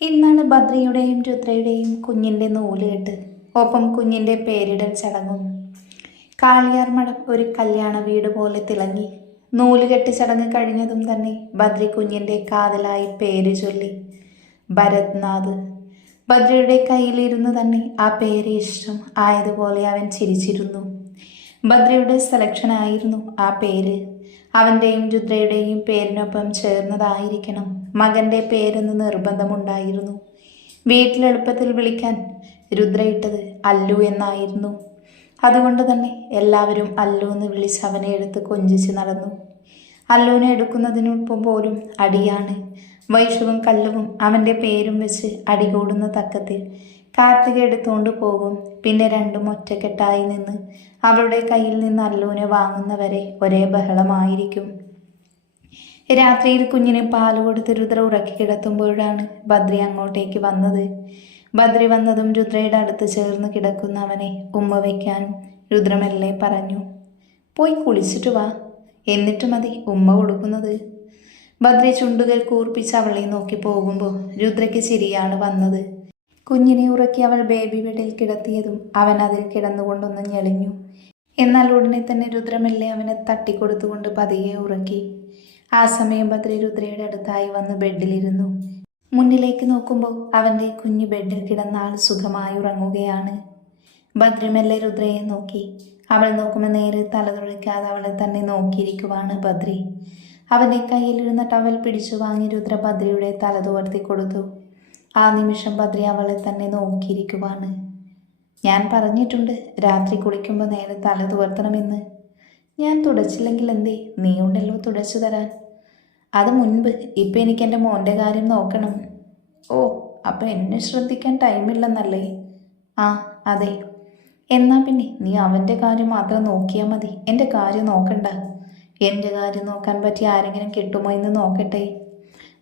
ഇന്നാണ് ബദ്രിയുടെയും രുദ്രയുടെയും കുഞ്ഞിൻ്റെ നൂലുകെട്ട്, ഒപ്പം കുഞ്ഞിൻ്റെ പേരിടൽ ചടങ്ങും. കാളിയാർമഠം ഒരു കല്യാണ വീട് പോലെ തിളങ്ങി. നൂലുകെട്ട് ചടങ്ങ് കഴിഞ്ഞതും തന്നെ ബദ്രി കുഞ്ഞിൻ്റെ കാതലായി പേര് ചൊല്ലി, ഭരത്നാഥ്. ബദ്രിയുടെ കയ്യിലിരുന്ന് തന്നെ ആ പേര് ഇഷ്ടം ആയതുപോലെ അവൻ ചിരിച്ചിരുന്നു. ബദ്രിയുടെ സെലക്ഷനായിരുന്നു ആ പേര്. അവൻ്റെയും രുദ്രയുടെയും പേരിനൊപ്പം ചേർന്നതായിരിക്കണം മകൻ്റെ പേരെന്ന് നിർബന്ധമുണ്ടായിരുന്നു. വീട്ടിലെളുപ്പത്തിൽ വിളിക്കാൻ രുദ്ര ഇട്ടത് അല്ലു എന്നായിരുന്നു. അതുകൊണ്ട് തന്നെ എല്ലാവരും അല്ലു എന്ന് വിളിച്ച് അവനെ എടുത്ത് കൊഞ്ചിച്ച് നടന്നു. അല്ലുവിനെ എടുക്കുന്നതിനൊപ്പം പോലും അടിയാണ്. വൈഷുവും കല്ലുവും അവൻ്റെ പേരും വെച്ച് അടികൂടുന്ന തക്കത്തിൽ കാർത്തിക എടുത്തുകൊണ്ട് പോകും. പിന്നെ രണ്ടും ഒറ്റക്കെട്ടായി നിന്ന് അവളുടെ കയ്യിൽ നിന്ന് അല്ലുവിനെ വാങ്ങുന്നവരെ ഒരേ ബഹളമായിരിക്കും. രാത്രിയിൽ കുഞ്ഞിന് പാല് കൊടുത്ത് രുദ്ര ഉറക്കി കിടത്തുമ്പോഴാണ് ബദ്രി അങ്ങോട്ടേക്ക് വന്നത്. ബദ്രി വന്നതും രുദ്രയുടെ അടുത്ത് ചേർന്ന് കിടക്കുന്ന അവനെ ഉമ്മ വയ്ക്കാനും രുദ്രമെല്ലെ പറഞ്ഞു, പോയി കുളിച്ചിട്ട് വാ, എന്നിട്ട് മതി ഉമ്മ കൊടുക്കുന്നത്. ബദ്രി ചുണ്ടുകൾ കൂർപ്പിച്ച് അവളെ നോക്കി പോകുമ്പോൾ രുദ്രയ്ക്ക് ചിരിയാണ് വന്നത്. കുഞ്ഞിനെ ഉറക്കി അവൾ ബേബി ബെഡിൽ കിടത്തിയതും അവൻ അതിൽ കിടന്നുകൊണ്ടൊന്ന് ഞെളിഞ്ഞു. എന്നാൽ ഉടനെ തന്നെ രുദ്രമെല്ലെ അവനെ തട്ടിക്കൊടുത്തുകൊണ്ട് പതിയെ ഉറക്കി. ആ സമയം ബദ്രി രുദ്രയുടെ അടുത്തായി വന്ന് ബെഡിലിരുന്നു. മുന്നിലേക്ക് നോക്കുമ്പോൾ അവൻ്റെ കുഞ്ഞു ബെഡിൽ കിടന്ന ആൾ സുഖമായി ഉറങ്ങുകയാണ്. ബദ്രി മെല്ലെ രുദ്രയെ നോക്കി. അവൾ നോക്കുമ്പോൾ നേരെ തലതൊഴിക്കാതെ അവളെ തന്നെ നോക്കിയിരിക്കുവാണ് ബദ്രി. അവൻ്റെ കയ്യിലിരുന്ന ടവൽ പിടിച്ചു വാങ്ങി രുദ്ര ബദ്രിയുടെ തല തുവർത്തി കൊടുത്തു. ആ നിമിഷം ബദ്രി അവളെ തന്നെ നോക്കിയിരിക്കുവാണ്. ഞാൻ പറഞ്ഞിട്ടുണ്ട് രാത്രി കുളിക്കുമ്പോൾ നേരെ തല തുവർത്തണമെന്ന്. ഞാൻ തുടച്ചില്ലെങ്കിൽ എന്തേ, നീ ഉണ്ടല്ലോ തുടച്ചു തരാൻ. അത് മുൻപ്, ഇപ്പം എനിക്ക് എൻ്റെ മോൻ്റെ കാര്യം നോക്കണം. ഓ, അപ്പം എന്നെ ശ്രദ്ധിക്കാൻ ടൈമില്ലെന്നല്ലേ? ആ അതെ. എന്നാൽ പിന്നെ നീ അവൻ്റെ കാര്യം മാത്രം നോക്കിയാൽ മതി, എൻ്റെ കാര്യം നോക്കണ്ട. എൻ്റെ കാര്യം നോക്കാൻ പറ്റി ആരെങ്കിലും കിട്ടുമോ എന്ന് നോക്കട്ടെ.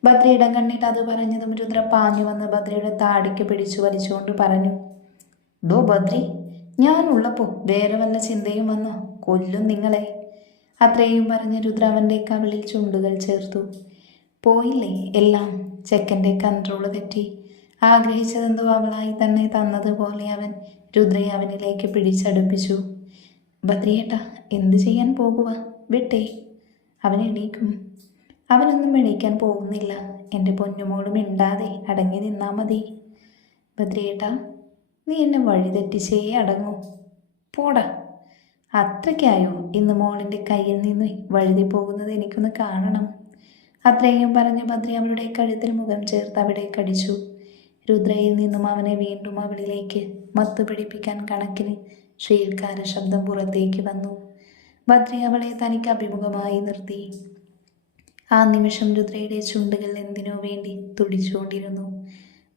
ബദ്രി ഇടം കണ്ടിട്ട് അത് പറഞ്ഞതും രുദ്ര പാഞ്ഞു വന്ന് ബദ്രിയുടെ താടിക്ക് പിടിച്ചു വലിച്ചുകൊണ്ട് പറഞ്ഞു, ഡോ ബദ്രി, ഞാനുള്ളപ്പോൾ വേറെ വല്ല ചിന്തയും വന്നോ? കൊല്ലും നിങ്ങളെ. അത്രയും പറഞ്ഞ് രുദ്ര അവൻ്റെ കവിളിൽ ചുണ്ടുകൾ ചേർത്തു. പോയില്ലേ എല്ലാം. ചെക്കൻ്റെ കൺട്രോള് തെറ്റി. ആഗ്രഹിച്ചതെന്തോ അവളായി തന്നെ തന്നതുപോലെ അവൻ രുദ്രയെ അവനിലേക്ക് പിടിച്ചടുപ്പിച്ചു. ബദ്രിയേട്ടാ, എന്ത് ചെയ്യാൻ പോകുക? വിട്ടേ, അവൻ എണീക്കും. അവനൊന്നും എണീക്കാൻ പോകുന്നില്ല. എൻ്റെ പൊന്നുമോളും മിണ്ടാതെ അടങ്ങി നിന്നാ മതി. ബദ്രിയേട്ടാ, നീ എന്നെ വഴിതെറ്റിച്ചേ അടങ്ങൂ. പോടാ. അത്രയ്ക്കായോ ഇന്ന് മോളിൻ്റെ കയ്യിൽ നിന്ന് വഴുതി പോകുന്നത്? എനിക്കൊന്ന് കാണണം. അത്രയും പറഞ്ഞ് ബദ്രി അവളുടെ കഴുത്തിൽ മുഖം ചേർത്ത് അവിടെ കടിച്ചു. രുദ്രയിൽ നിന്നും അവനെ വീണ്ടും അവളിലേക്ക് മത്തു പിടിപ്പിക്കാൻ കണക്കിന് ശ്രീൽക്കാര ശബ്ദം പുറത്തേക്ക് വന്നു. ബദ്രി അവളെ തനിക്ക് അഭിമുഖമായി നിർത്തി. ആ നിമിഷം രുദ്രയുടെ ചുണ്ടുകൾ എന്തിനോ വേണ്ടി തുടിച്ചുകൊണ്ടിരുന്നു.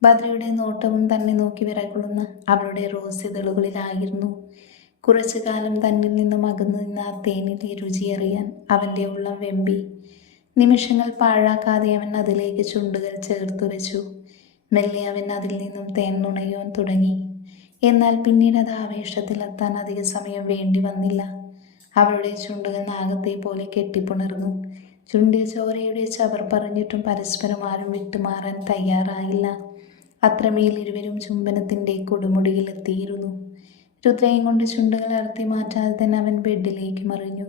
ബദ്രിയുടെ നോട്ടവും തന്നെ നോക്കി വിറകൊള്ളുന്ന അവളുടെ റോസിതളുകളിലായിരുന്നു. കുറച്ചു കാലം തന്നിൽ നിന്നും അകന്നു നിന്ന ആ തേനിലെ രുചിയറിയാൻ അവൻ്റെ ഉള്ളം വെമ്പി. നിമിഷങ്ങൾ പാഴാക്കാതെ അവൻ അതിലേക്ക് ചുണ്ടുകൾ ചേർത്തു വെച്ചു. മെല്ലെ അവൻ അതിൽ നിന്നും തേൻ നുണയുവാൻ തുടങ്ങി. എന്നാൽ പിന്നീട് അത് ആവേശത്തിലെത്താൻ അധിക സമയം വേണ്ടി വന്നില്ല. അവളുടെ ചുണ്ടുകൾ നാഗത്തെ പോലെ കെട്ടിപ്പുണർന്നു. ചുണ്ടിൽ ചോരയുടെ ചവർ പറഞ്ഞിട്ടും പരസ്പരം ആരും വിട്ടുമാറാൻ തയ്യാറായില്ല. അത്രമേൽ ഇരുവരും ചുംബനത്തിൻ്റെ കൊടുമുടിയിലെത്തിയിരുന്നു. രുദ്രയും കൊണ്ട് ചുണ്ടുകൾ അടർത്തി മാറ്റാതെ തന്നെ അവൻ ബെഡിലേക്ക് മറിഞ്ഞു.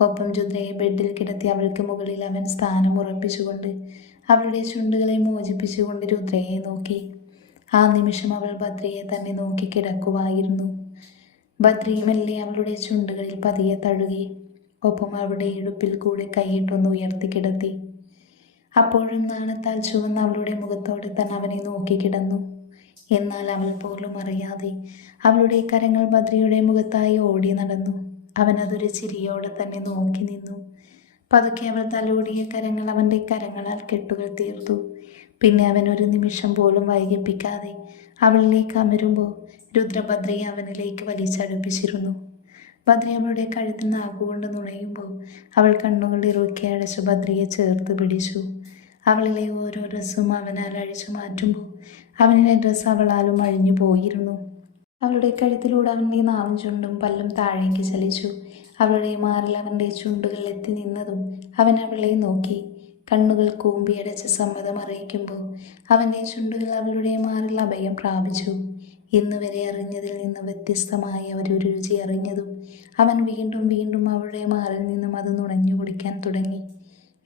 ഒപ്പം രുദ്രയെ ബെഡിൽ കിടത്തി അവൾക്ക് മുകളിൽ അവൻ സ്ഥാനം ഉറപ്പിച്ചുകൊണ്ട് അവളുടെ ചുണ്ടുകളെ മോചിപ്പിച്ചുകൊണ്ട് രുദ്രയെ നോക്കി. ആ നിമിഷം അവൾ ബദ്രിയെ തന്നെ നോക്കി കിടക്കുവായിരുന്നു. ബദ്രി മെല്ലെ അവളുടെ ചുണ്ടുകളിൽ പതിയെ തഴുകി. ഒപ്പം അവളുടെ ഇടുപ്പിൽ കൂടെ കൈയിട്ടൊന്ന് ഉയർത്തി കിടത്തി. അപ്പോഴും നാണത്താൽ ചുവന്ന അവളുടെ മുഖത്തോടെ തന്നെ അവനെ നോക്കി കിടന്നു. എന്നാൽ അവൾ പോലും അറിയാതെ അവളുടെ കരങ്ങൾ ബദ്രിയുടെ മുഖത്തായി ഓടി നടന്നു. അവൻ അതൊരു ചിരിയോടെ തന്നെ നോക്കി നിന്നു. പതുക്കെ അവൾ തലോടിയ കരങ്ങൾ അവൻ്റെ കരങ്ങളാൽ കെട്ടുകൾ തീർത്തു. പിന്നെ അവൻ ഒരു നിമിഷം പോലും വൈകിപ്പിക്കാതെ അവളിലേക്ക് അമരുമ്പോൾ രുദ്രഭദ്രയെ അവനിലേക്ക് വലിച്ചടുപ്പിച്ചിരുന്നു. ബദ്രി അവളുടെ കഴുത്തിൽ നാക്കുകൊണ്ട് നുണയുമ്പോൾ അവൾ കണ്ണുകൾ ഇറുക്കി അടച്ചു ബദ്രിയെ ചേർത്ത് പിടിച്ചു. അവളിലെ ഓരോ ഡ്രസ്സും അവനാൽ അഴിച്ചു മാറ്റുമ്പോൾ അവനിലെ ഡ്രസ്സ് അവളാലും അഴിഞ്ഞു പോയിരുന്നു. അവളുടെ കഴുത്തിലൂടെ അവൻ്റെ നാവും ചുണ്ടും പല്ലും താഴേക്ക് ചലിച്ചു. അവളുടെ മാറിൽ അവൻ്റെ ചുണ്ടുകൾ എത്തി നിന്നതും അവൻ അവളെ നോക്കി. കണ്ണുകൾ കൂമ്പിയടച്ച് സമ്മതം അറിയിക്കുമ്പോൾ അവൻ്റെ ചുണ്ടുകൾ അവളുടെ മാറിൽ അഭയം പ്രാപിച്ചു. ഇന്നുവരെ അറിഞ്ഞതിൽ നിന്ന് വ്യത്യസ്തമായ ഒരു രുചി അറിഞ്ഞതും അവൻ വീണ്ടും വീണ്ടും അവളുടെ മാറിൽ നിന്നും അത് നുണഞ്ഞു കുടിക്കാൻ തുടങ്ങി.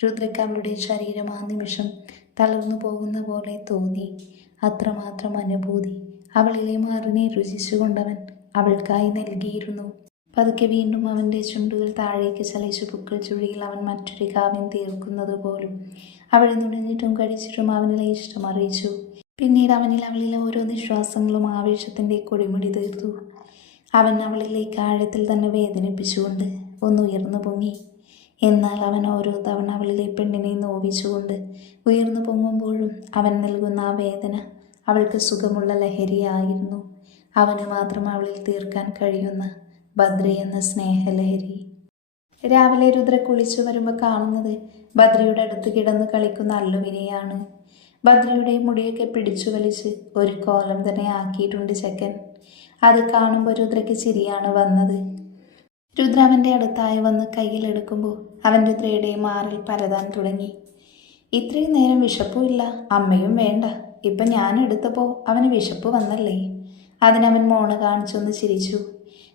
രുദ്രയ്ക്ക് അവളുടെ ശരീരം ആ നിമിഷം തളർന്നു പോകുന്ന പോലെ തോന്നി. അത്രമാത്രം അനുഭൂതി അവളിലെ മാറിനെ രുചിച്ചുകൊണ്ടവൻ അവൾക്കായി നൽകിയിരുന്നു. പതുക്കെ വീണ്ടും അവൻ്റെ ചുണ്ടുകൾ താഴേക്ക് ചലിച്ചു പുക്കൾ ചുഴിയിൽ അവൻ മറ്റൊരു കാവ്യം തീർക്കുന്നത് പോലും അവളെ നുണഞ്ഞിട്ടും കടിച്ചിട്ടും അവനിലെ ഇഷ്ടം അറിയിച്ചു. പിന്നീട് അവളിലെ ഓരോ നിശ്വാസങ്ങളും ആവേശത്തിൻ്റെ കൊടിമുടി തീർത്തു. അവൻ അവളിലേക്ക് ആഴത്തിൽ തന്നെ വേദനിപ്പിച്ചുകൊണ്ട് ഒന്നുയർന്നു പൊങ്ങി. എന്നാൽ അവൻ ഓരോ തവണ അവളിലെ പെണ്ണിനെ നോവിച്ചുകൊണ്ട് ഉയർന്നു പൊങ്ങുമ്പോഴും അവൻ നൽകുന്ന ആ വേദന അവൾക്ക് സുഖമുള്ള ലഹരിയായിരുന്നു. അവന് മാത്രം അവളിൽ തീർക്കാൻ കഴിയുന്ന ബദ്രി എന്ന സ്നേഹലഹരി. രാവിലെ രുദ്ര കുളിച്ചു വരുമ്പോൾ കാണുന്നത് ബദ്രിയുടെ അടുത്ത് കിടന്ന് കളിക്കുന്ന അല്ലുവിനെയാണ്. ബദ്രിയുടെ മുടിയൊക്കെ പിടിച്ചു വലിച്ച് ഒരു കോലം തന്നെ ആക്കിയിട്ടുണ്ട് ചെക്കൻ. അത് കാണുമ്പോൾ രുദ്രയ്ക്ക് ചിരിയാണ് വന്നത്. രുദ്ര അവൻ്റെ അടുത്തായി വന്ന് കയ്യിലെടുക്കുമ്പോൾ അവൻ രുദ്രയുടെ മാറിൽ പരതാൻ തുടങ്ങി. ഇത്രയും നേരം വിശപ്പുമില്ല, അമ്മയും വേണ്ട, ഇപ്പം ഞാൻ എടുത്തപ്പോൾ അവന് വിശപ്പ് വന്നല്ലേ? അതിനവൻ മോണ് കാണിച്ചൊന്ന് ചിരിച്ചു.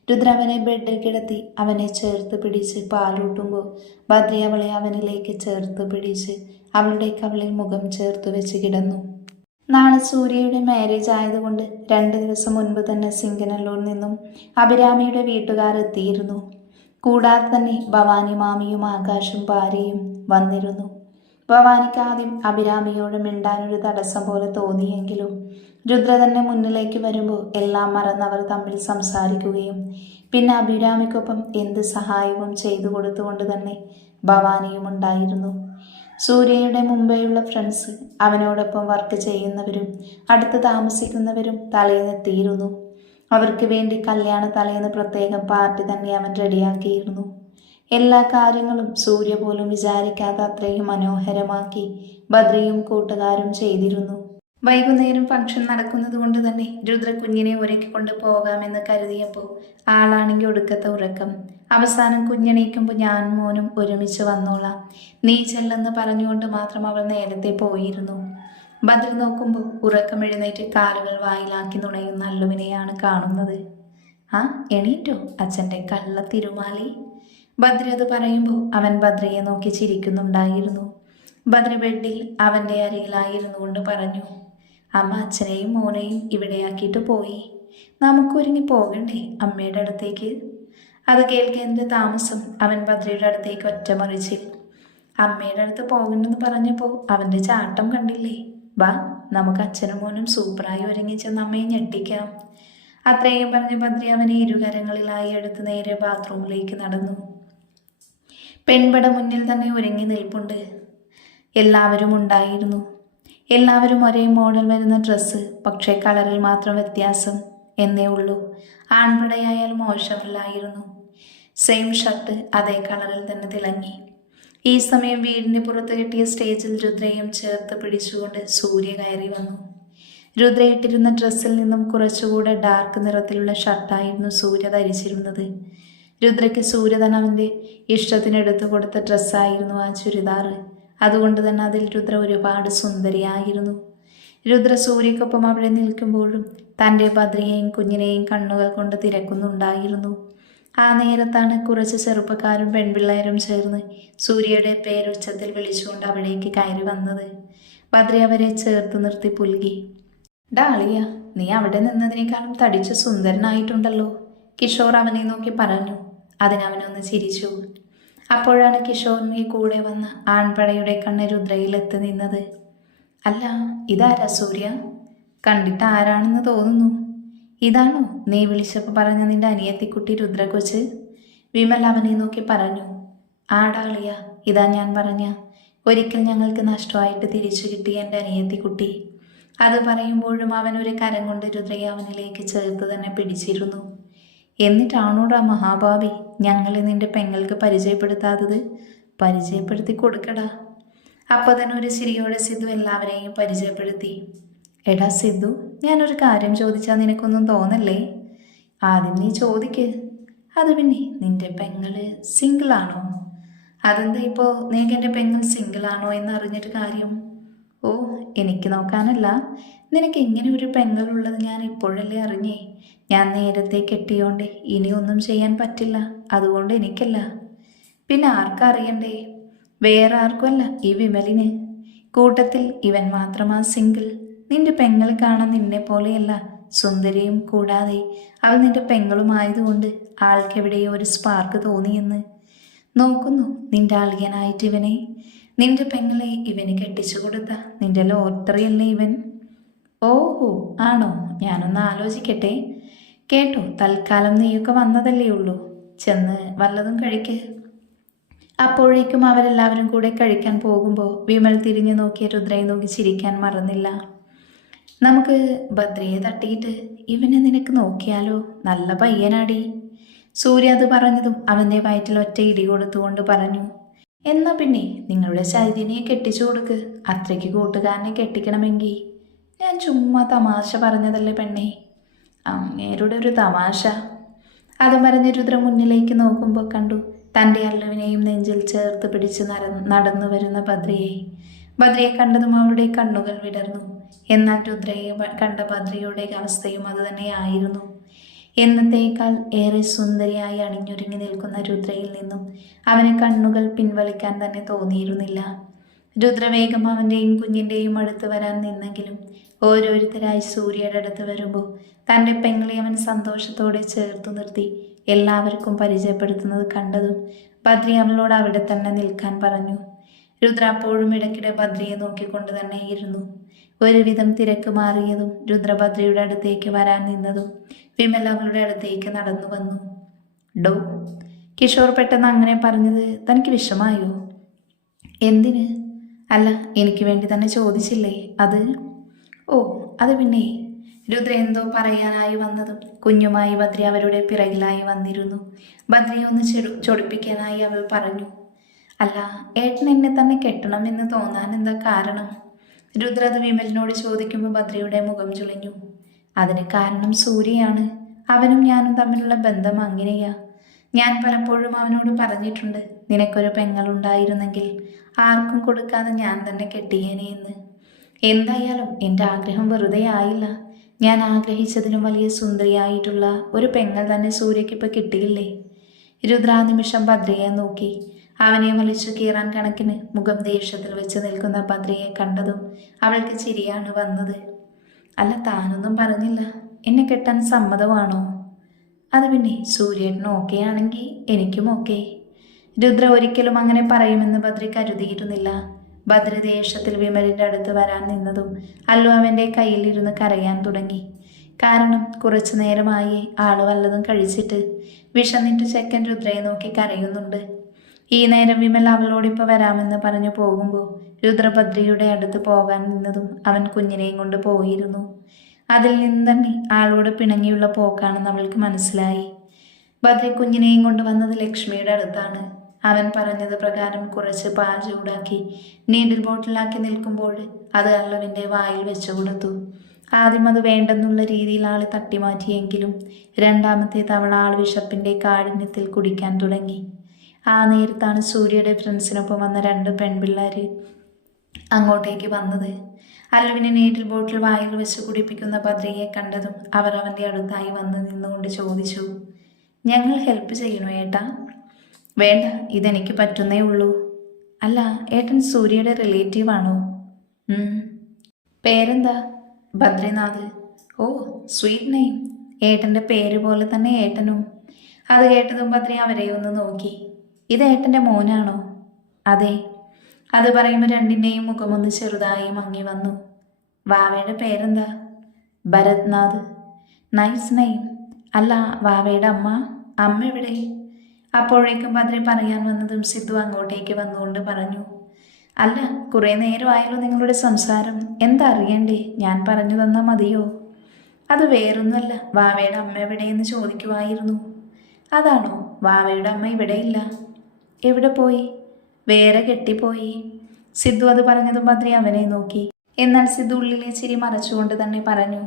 രുദ്ര അവനെ ബെഡിൽ കിടത്തി അവനെ ചേർത്ത് പിടിച്ച് പാലൂട്ടുമ്പോൾ ബദ്രി അവളെ അവനിലേക്ക് ചേർത്ത് പിടിച്ച് അവളുടെ കവിളിൽ മുഖം ചേർത്ത് വെച്ച് കിടന്നു. നാളെ സൂര്യയുടെ മാരേജ് ആയതുകൊണ്ട് 2 ദിവസം മുൻപ് തന്നെ സിംഗനല്ലൂരിൽ നിന്നും അഭിരാമിയുടെ വീട്ടുകാരെത്തിയിരുന്നു. കൂടാതെ തന്നെ ഭവാനി മാമിയും ആകാശും ഭാര്യയും വന്നിരുന്നു. ഭവാനിക്ക് ആദ്യം അഭിരാമിയോട് മിണ്ടാനൊരു തടസ്സം പോലെ തോന്നിയെങ്കിലും രുദ്ര തന്നെ മുന്നിലേക്ക് വരുമ്പോൾ എല്ലാം മറന്നവർ തമ്മിൽ സംസാരിക്കുകയും പിന്നെ അഭിരാമിക്കൊപ്പം എന്ത് സഹായവും ചെയ്തു കൊടുത്തുകൊണ്ട് തന്നെ ഭവാനിയും ഉണ്ടായിരുന്നു. സൂര്യയുടെ മുമ്പെയുള്ള ഫ്രണ്ട്സ്, അവനോടൊപ്പം വർക്ക് ചെയ്യുന്നവരും അടുത്ത് താമസിക്കുന്നവരും തലേന്നെത്തിയിരുന്നു. അവർക്ക് വേണ്ടി കല്യാണ തലേന്ന് പ്രത്യേകം പാർട്ടി തന്നെ അവൻ റെഡിയാക്കിയിരുന്നു. എല്ലാ കാര്യങ്ങളും സൂര്യ പോലും വിചാരിക്കാതെ അത്രയും മനോഹരമാക്കി ബദ്രിയും കൂട്ടുകാരും ചെയ്തിരുന്നു. വൈകുന്നേരം ഫംഗ്ഷൻ നടക്കുന്നത് കൊണ്ട് തന്നെ രുദ്ര കുഞ്ഞിനെ ഒരുക്കിക്കൊണ്ട് പോകാമെന്ന് കരുതിയപ്പോൾ ആളാണെങ്കിൽ ഒടുക്കത്തെ ഉറക്കം. അവസാനം കുഞ്ഞെണീക്കുമ്പോൾ ഞാൻ മോനും ഒരുമിച്ച് വന്നോളാം, നീ ചെല്ലെന്ന് പറഞ്ഞുകൊണ്ട് മാത്രം അവൾ നേരത്തെ പോയിരുന്നു. ബദ്രി നോക്കുമ്പോൾ ഉറക്കം എഴുന്നേറ്റ് കാലുകൾ വായിലാക്കി നുണയുന്ന അല്ലുവിനെയാണ് കാണുന്നത്. ആ എണീറ്റോ അച്ഛൻ്റെ കള്ള തിരുമാലി? ബദ്രി അത് പറയുമ്പോൾ അവൻ ബദ്രിയെ നോക്കി ചിരിക്കുന്നുണ്ടായിരുന്നു. ബദ്രി ബെഡിൽ അവൻ്റെ അരികിലായിരുന്നു കൊണ്ട് പറഞ്ഞു, അമ്മ അച്ഛനെയും മോനെയും ഇവിടെയാക്കിയിട്ട് പോയി, നമുക്കൊരുങ്ങി പോകണ്ടേ അമ്മയുടെ അടുത്തേക്ക്? അത് കേൾക്കേണ്ട താമസം അവൻ ബദ്രിയുടെ അടുത്തേക്ക് ഒറ്റമറിച്ചിൽ. അമ്മയുടെ അടുത്ത് പോകണ്ടെന്ന് പറഞ്ഞപ്പോൾ അവൻ്റെ ചാട്ടം കണ്ടില്ലേ? ബാ, നമുക്ക് അച്ഛനും മോനും സൂപ്പറായി ഒരുങ്ങി ചെന്ന് അമ്മയെ ഞെട്ടിക്കാം. അത്രയും പറഞ്ഞ് ബദ്രി അവനെ ഇരുകരങ്ങളിലായി എടുത്ത് നേരെ ബാത്റൂമിലേക്ക് നടന്നു. പെൺപട മുന്നിൽ തന്നെ ഒരുങ്ങി നിൽപ്പുണ്ട്. എല്ലാവരും ഉണ്ടായിരുന്നു. എല്ലാവരും ഒരേ മോഡൽ വരുന്ന ഡ്രസ്സ്, പക്ഷേ കളറിൽ മാത്രം വ്യത്യാസം എന്നേ ഉള്ളൂ. ആൺപടയായാൽ മോശമല്ലായിരുന്നു. സെയിം ഷർട്ട് അതേ കളറിൽ തന്നെ തിളങ്ങി. ഈ സമയം വീടിന് പുറത്ത് കെട്ടിയ സ്റ്റേജിൽ രുദ്രയും ചേർത്ത് പിടിച്ചുകൊണ്ട് സൂര്യ കയറി വന്നു. രുദ്ര ഇട്ടിരുന്ന ഡ്രസ്സിൽ നിന്നും കുറച്ചുകൂടെ ഡാർക്ക് നിറത്തിലുള്ള ഷർട്ടായിരുന്നു സൂര്യ ധരിച്ചിരുന്നത്. രുദ്രയ്ക്ക് സൂര്യധൻ അവൻ്റെ ഇഷ്ടത്തിനെടുത്തു കൊടുത്ത ഡ്രസ്സായിരുന്നു ആ ചുരിദാർ. അതുകൊണ്ട് തന്നെ അതിൽ രുദ്ര ഒരുപാട് സുന്ദരിയായിരുന്നു. രുദ്ര സൂര്യക്കൊപ്പം അവിടെ നിൽക്കുമ്പോഴും തൻ്റെ ബദ്രിയെയും കുഞ്ഞിനെയും കണ്ണുകൾ കൊണ്ട് തിരക്കുന്നുണ്ടായിരുന്നു. ആ നേരത്താണ് കുറച്ച് ചെറുപ്പക്കാരും പെൺപിള്ളേരും ചേർന്ന് സൂര്യയുടെ പേരുച്ചത്തിൽ വിളിച്ചുകൊണ്ട് അവിടേക്ക് കയറി വന്നത്. ബദ്രി അവരെ ചേർത്ത് നിർത്തി പുൽകി. ഡാളിയ, നീ അവിടെ നിന്നതിനേക്കാളും തടിച്ച് സുന്ദരനായിട്ടുണ്ടല്ലോ, കിഷോർ അവനെ നോക്കി പറഞ്ഞു. അതിനവനൊന്ന് ചിരിച്ചു. അപ്പോഴാണ് കിഷോറിനെ കൂടെ വന്ന ആൺപടയുടെ കണ്ണ് രുദ്രയിലെത്തി നിന്നത്. അല്ല, ഇതാരാ സൂര്യ? കണ്ടിട്ട് ആരാണെന്ന് തോന്നുന്നു. ഇതാണോ നീ വിളിച്ചപ്പോൾ പറഞ്ഞ നിന്റെ അനിയത്തിക്കുട്ടി രുദ്രകൊച്ച്? വിമൽ അവനെ നോക്കി പറഞ്ഞു. ആടാളിയ, ഇതാ ഞാൻ പറഞ്ഞ ഒരിക്കൽ ഞങ്ങൾക്ക് നഷ്ടമായിട്ട് തിരിച്ചു കിട്ടിയ എൻ്റെ അനിയത്തിക്കുട്ടി. അത് പറയുമ്പോഴും അവനൊരു കരം കൊണ്ട് രുദ്രയെ അവനിലേക്ക് ചേർത്ത് തന്നെ പിടിച്ചിരുന്നു. എന്നിട്ടാണോടാ മഹാഭാവി ഞങ്ങളെ നിന്റെ പെങ്ങൾക്ക് പരിചയപ്പെടുത്താത്തത്? പരിചയപ്പെടുത്തി കൊടുക്കടാ. അപ്പോൾ തന്നെ ഒരു ചിരിയോടെ സിദ്ധു എല്ലാവരെയും പരിചയപ്പെടുത്തി. എടാ സിദ്ധു, ഞാനൊരു കാര്യം ചോദിച്ചാൽ നിനക്കൊന്നും തോന്നല്ലേ? ആദ്യം നീ ചോദിക്ക്. അത് പിന്നെ, നിന്റെ പെങ്ങള് സിംഗിളാണോ? അതെന്താ ഇപ്പോൾ നീക്ക് എൻ്റെ പെങ്ങൾ സിംഗിളാണോ എന്ന് അറിഞ്ഞിട്ട് കാര്യം? ഓ, എനിക്ക് നോക്കാനല്ല. നിനക്ക് ഇങ്ങനെ ഒരു പെങ്ങളുള്ളത് ഞാൻ ഇപ്പോഴല്ലേ അറിഞ്ഞേ. ഞാൻ നേരത്തെ കെട്ടിയോണ്ട് ഇനി ഒന്നും ചെയ്യാൻ പറ്റില്ല. അതുകൊണ്ട് എനിക്കല്ല. പിന്നെ ആർക്കാ അറിയണ്ടേ? വേറെ ആർക്കുമല്ല, ഈ വിമലിന്. കൂട്ടത്തിൽ ഇവൻ മാത്രമാ സിംഗിൾ. നിന്റെ പെങ്ങൾ കാണാൻ നിന്നെ പോലെയല്ല, സുന്ദരിയും. കൂടാതെ അവൾ നിന്റെ പെങ്ങളുമായതുകൊണ്ട് ആൾക്കെവിടെയോ ഒരു സ്പാർക്ക് തോന്നിയെന്ന്. നോക്കുന്നു നിന്റെ അളിയനായിട്ട് ഇവനെ. നിന്റെ പെങ്ങളെ ഇവന് കെട്ടിച്ചു കൊടുത്ത നിന്റെ ലോട്ടറിയല്ലേ ഇവൻ? ഓഹോ, ആണോ? ഞാനൊന്ന് ആലോചിക്കട്ടെ. കേട്ടോ, തൽക്കാലം നീയൊക്കെ വന്നതല്ലേ ഉള്ളൂ. ചെന്ന് വല്ലതും കഴിക്ക്. അപ്പോഴേക്കും അവരെല്ലാവരും കൂടെ കഴിക്കാൻ പോകുമ്പോൾ വിമൽ തിരിഞ്ഞു നോക്കിയ രുദ്രയെ നോക്കി ചിരിക്കാൻ മറന്നില്ല. നമുക്ക് ഭദ്രയെ തട്ടിയിട്ട് ഇവനെ നിനക്ക് നോക്കിയാലോ? നല്ല പയ്യനാടി. സൂര്യ അത് പറഞ്ഞതും അവൻ്റെ വയറ്റിൽ ഒറ്റ ഇടി കൊടുത്തുകൊണ്ട് പറഞ്ഞു, എന്നാ പിന്നെ നിങ്ങളുടെ ചൈതന്യെ കെട്ടിച്ചു കൊടുക്ക്. അത്രയ്ക്ക് കൂട്ടുകാരനെ കെട്ടിക്കണമെങ്കിൽ. ഞാൻ ചുമ്മാ തമാശ പറഞ്ഞതല്ലേ പെണ്ണേ. അങ്ങേരുടെ ഒരു തമാശ. അത് പറഞ്ഞ് രുദ്ര മുന്നിലേക്ക് നോക്കുമ്പോൾ കണ്ടു തൻ്റെ അല്ലുവിനെയും നെഞ്ചിൽ ചേർത്ത് പിടിച്ച് നടന്നു വരുന്ന ഭദ്രയെ കണ്ടതും അവളുടെ കണ്ണുകൾ വിടർന്നു. എന്നാൽ രുദ്രയെ കണ്ട ഭദ്രയുടെ അവസ്ഥയും അതുതന്നെയായിരുന്നു. എന്നത്തേക്കാൾ ഏറെ സുന്ദരിയായി അണിഞ്ഞൊരുങ്ങി നിൽക്കുന്ന രുദ്രയിൽ നിന്നും അവന് കണ്ണുകൾ പിൻവലിക്കാൻ തന്നെ തോന്നിയിരുന്നില്ല. രുദ്ര വേഗം അവൻ്റെയും കുഞ്ഞിൻ്റെയും അടുത്ത് വരാൻ നിന്നെങ്കിലും ഓരോരുത്തരായി സൂര്യയുടെ അടുത്ത് വരുമ്പോൾ തൻ്റെ പെങ്ങളെ അവൻ സന്തോഷത്തോടെ ചേർത്തു നിർത്തി എല്ലാവർക്കും പരിചയപ്പെടുത്തുന്നത് കണ്ടതും ബദ്രി അവളോട് അവിടെ തന്നെ നിൽക്കാൻ പറഞ്ഞു. രുദ്ര അപ്പോഴും ഇടയ്ക്കിടെ ബദ്രിയെ നോക്കിക്കൊണ്ട് തന്നെ ഇരുന്നു. ഒരുവിധം തിരക്ക് മാറിയതും രുദ്ര ബദ്രിയുടെ അടുത്തേക്ക് വരാൻ നിന്നതും വിമൽ അവളുടെ അടുത്തേക്ക് നടന്നു വന്നു. ഡോ, കിഷോർ പെട്ടെന്ന് അങ്ങനെ പറഞ്ഞത് തനിക്ക് വിഷമായോ? എന്തിന്? അല്ല, എനിക്ക് വേണ്ടി തന്നെ ചോദിച്ചില്ലേ അത്? ഓ, അത് പിന്നെ. രുദ്ര എന്തോ പറയാനായി വന്നതും കുഞ്ഞുമായി ബദ്രി അവരുടെ പിറകിലായി വന്നിരുന്നു. ബദ്രിയെ ഒന്ന് ചൊടിപ്പിക്കാനായി അവൾ പറഞ്ഞു, അല്ല, ഏട്ടൻ എന്നെ തന്നെ കെട്ടണമെന്ന് തോന്നാൻ എന്താ കാരണം? രുദ്ര അത് വിമലിനോട് ചോദിക്കുമ്പോൾ ബദ്രിയുടെ മുഖം ചുളിഞ്ഞു. അതിന് കാരണം സൂര്യയാണ്. അവനും ഞാനും തമ്മിലുള്ള ബന്ധം അങ്ങനെയാ. ഞാൻ പലപ്പോഴും അവനോട് പറഞ്ഞിട്ടുണ്ട്, നിനക്കൊരു പെങ്ങളുണ്ടായിരുന്നെങ്കിൽ ആർക്കും കൊടുക്കാതെ ഞാൻ തന്നെ കെട്ടിയേനെ എന്ന്. എന്തായാലും എൻ്റെ ആഗ്രഹം വെറുതെ ആയില്ല. ഞാൻ ആഗ്രഹിച്ചതിലും വലിയ സുന്ദരിയായിട്ടുള്ള ഒരു പെങ്ങൾ തന്നെ സൂര്യയ്ക്കിപ്പോൾ കിട്ടിയില്ലേ? രുദ്ര ആ നിമിഷം ഭദ്രയെ നോക്കി. അവനെ വലിച്ചു കീറാൻ കണക്കിന് മുഖം ദേഷ്യത്തിൽ വെച്ച് നിൽക്കുന്ന ഭദ്രയെ കണ്ടതും അവൾക്ക് ചിരിയാണ് വന്നത്. അല്ല, താനൊന്നും പറഞ്ഞില്ല. എന്നെ കെട്ടാൻ സമ്മതമാണോ? അത് പിന്നെ സൂര്യേട്ടനും ഓക്കെ ആണെങ്കിൽ എനിക്കും ഓക്കെ. രുദ്ര ഒരിക്കലും അങ്ങനെ പറയുമെന്ന് ഭദ്ര കരുതിയിരുന്നില്ല. ഭദ്ര ദേഷ്യത്തിൽ വിമലിൻ്റെ അടുത്ത് വരാൻ നിന്നതും അല്ലു അവൻ്റെ കയ്യിലിരുന്ന് കരയാൻ തുടങ്ങി. കാരണം കുറച്ചു നേരമായി ആള് വല്ലതും കഴിച്ചിട്ട് വിഷന്നിട്ട് ചെക്കൻ രുദ്രയെ നോക്കി കരയുന്നുണ്ട്. ഈ നേരം വിമൽ അവളോടിപ്പോൾ വരാമെന്ന് പറഞ്ഞു പോകുമ്പോൾ രുദ്രഭദ്രയുടെ അടുത്ത് പോകാൻ നിന്നതും അവൻ കുഞ്ഞിനെയും കൊണ്ട് പോയിരുന്നു. അതിൽ നിന്ന് തന്നെ ആളോട് പിണങ്ങിയുള്ള പോക്കാണെന്ന് അവൾക്ക് മനസ്സിലായി. ഭദ്ര കുഞ്ഞിനെയും കൊണ്ട് വന്നത് ലക്ഷ്മിയുടെ അടുത്താണ്. അവൻ പറഞ്ഞത് പ്രകാരം കുറച്ച് പാൽ ചൂടാക്കി നീഡിൽ ബോട്ടിലാക്കി നിൽക്കുമ്പോൾ അത് അല്ലുവിൻ്റെ വായിൽ വെച്ചു കൊടുത്തു. ആദ്യം അത് വേണ്ടെന്നുള്ള രീതിയിൽ ആൾ തട്ടിമാറ്റിയെങ്കിലും രണ്ടാമത്തെ തവണ ആൾ വിശപ്പിൻ്റെ കാഠിന്യത്തിൽ കുടിക്കാൻ തുടങ്ങി. ആ നേരത്താണ് സൂര്യയുടെ ഫ്രണ്ട്സിനൊപ്പം വന്ന 2 പെൺപിള്ളേർ അങ്ങോട്ടേക്ക് വന്നത്. അല്ലുവിനെ നീഡിൽ ബോട്ടിൽ വായിൽ വെച്ച് കുടിപ്പിക്കുന്ന ഭദ്രയെ കണ്ടതും അവർ അവൻ്റെ അടുത്തായി വന്ന് നിന്നുകൊണ്ട് ചോദിച്ചു, ഞങ്ങൾ ഹെൽപ്പ് ചെയ്യണോ ഏട്ടാ? വേണ്ട, ഇതെനിക്ക് പറ്റുന്നേ ഉള്ളൂ. അല്ല, ഏട്ടൻ സൂര്യയുടെ റിലേറ്റീവാണോ? പേരെന്താ? ബദ്രിനാഥ്. ഓ, സ്വീറ്റ് നെയിം. ഏട്ടൻ്റെ പേര് പോലെ തന്നെ ഏട്ടനും. അത് കേട്ടതും ബദ്രി അവരെ ഒന്ന് നോക്കി. ഇത് ഏട്ടൻ്റെ മോനാണോ? അതെ. അത് പറയുമ്പോൾ രണ്ടിൻ്റെയും മുഖമൊന്ന് ചെറുതായി മങ്ങി വന്നു. വാവയുടെ പേരെന്താ? ഭരത്നാഥ്. Nice name. അല്ല, വാവയുടെ അമ്മ എവിടെ? അപ്പോഴേക്കും ബദ്രി പറയാൻ വന്നതും സിദ്ധു അങ്ങോട്ടേക്ക് വന്നുകൊണ്ട് പറഞ്ഞു, അല്ല, കുറേ നേരമായല്ലോ നിങ്ങളുടെ സംസാരം. എന്താ അറിയണ്ടേ? ഞാൻ പറഞ്ഞു തന്നാൽ മതിയോ? അത് വേറൊന്നുമല്ല, വാവയുടെ അമ്മ എവിടെയെന്ന് ചോദിക്കുമായിരുന്നു. അതാണോ? വാവയുടെ അമ്മ ഇവിടെയില്ല. എവിടെ പോയി? വേറെ കെട്ടിപ്പോയി. സിദ്ധു അത് പറഞ്ഞതും ബദ്രി അവനെ നോക്കി. എന്നാൽ സിദ്ധു ഉള്ളിലെ ചിരി മറച്ചുകൊണ്ട് തന്നെ പറഞ്ഞു,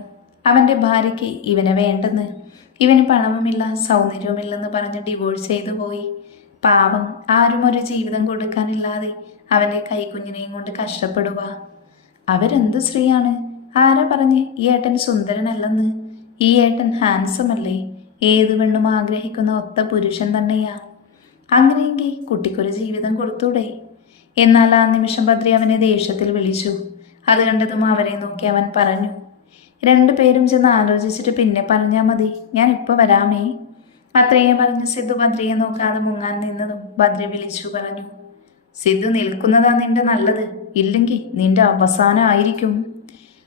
അവൻ്റെ ഭാര്യയ്ക്ക് ഇവനെ വേണ്ടെന്ന്. ഇവന് പണവുമില്ല സൗന്ദര്യവുമില്ലെന്ന് പറഞ്ഞ് ഡിവോഴ്സ് ചെയ്തു പോയി. പാവം, ആരും ഒരു ജീവിതം കൊടുക്കാനില്ലാതെ അവൻ്റെ കൈക്കുഞ്ഞിനെയും കൊണ്ട് കഷ്ടപ്പെടുക. അവരെന്ത് സ്ത്രീയാണ്? ആരാ പറഞ്ഞ് ഈ ഏട്ടൻ സുന്ദരനല്ലെന്ന്? ഈ ഏട്ടൻ ഹാൻസം അല്ലേ? ഏതു പെണ്ണും ആഗ്രഹിക്കുന്ന ഒത്ത പുരുഷൻ തന്നെയാ. അങ്ങനെയെങ്കിൽ കുട്ടിക്കൊരു ജീവിതം കൊടുത്തൂടെ? എന്നാൽ ആ നിമിഷം ബദ്രി അവനെ ദേഷ്യത്തിൽ വിളിച്ചു. അത് കണ്ടതും അവനെ നോക്കി അവൻ പറഞ്ഞു, രണ്ടുപേരും ചെന്ന് ആലോചിച്ചിട്ട് പിന്നെ പറഞ്ഞാൽ മതി, ഞാൻ ഇപ്പോൾ വരാമേ. അത്രയും പറഞ്ഞ് സിദ്ധു ബദ്രിയെ നോക്കാതെ മുങ്ങാൻ നിന്നതും ബദ്രി വിളിച്ചു പറഞ്ഞു, സിദ്ധു നിൽക്കുന്നതാ നിന്റെ നല്ലത്, ഇല്ലെങ്കിൽ നിന്റെ അവസാനമായിരിക്കും.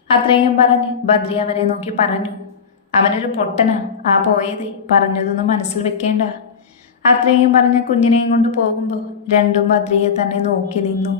അത്രയും പറഞ്ഞ് ബദ്രി അവരെ നോക്കി പറഞ്ഞു, അവനൊരു പൊട്ടനാ, ആ പോയതേ പറഞ്ഞതൊന്നും മനസ്സിൽ വെക്കേണ്ട. അത്രയും പറഞ്ഞ് കുഞ്ഞിനെയും കൊണ്ട് പോകുമ്പോൾ രണ്ടും ബദ്രിയെ തന്നെ നോക്കി നിന്നു.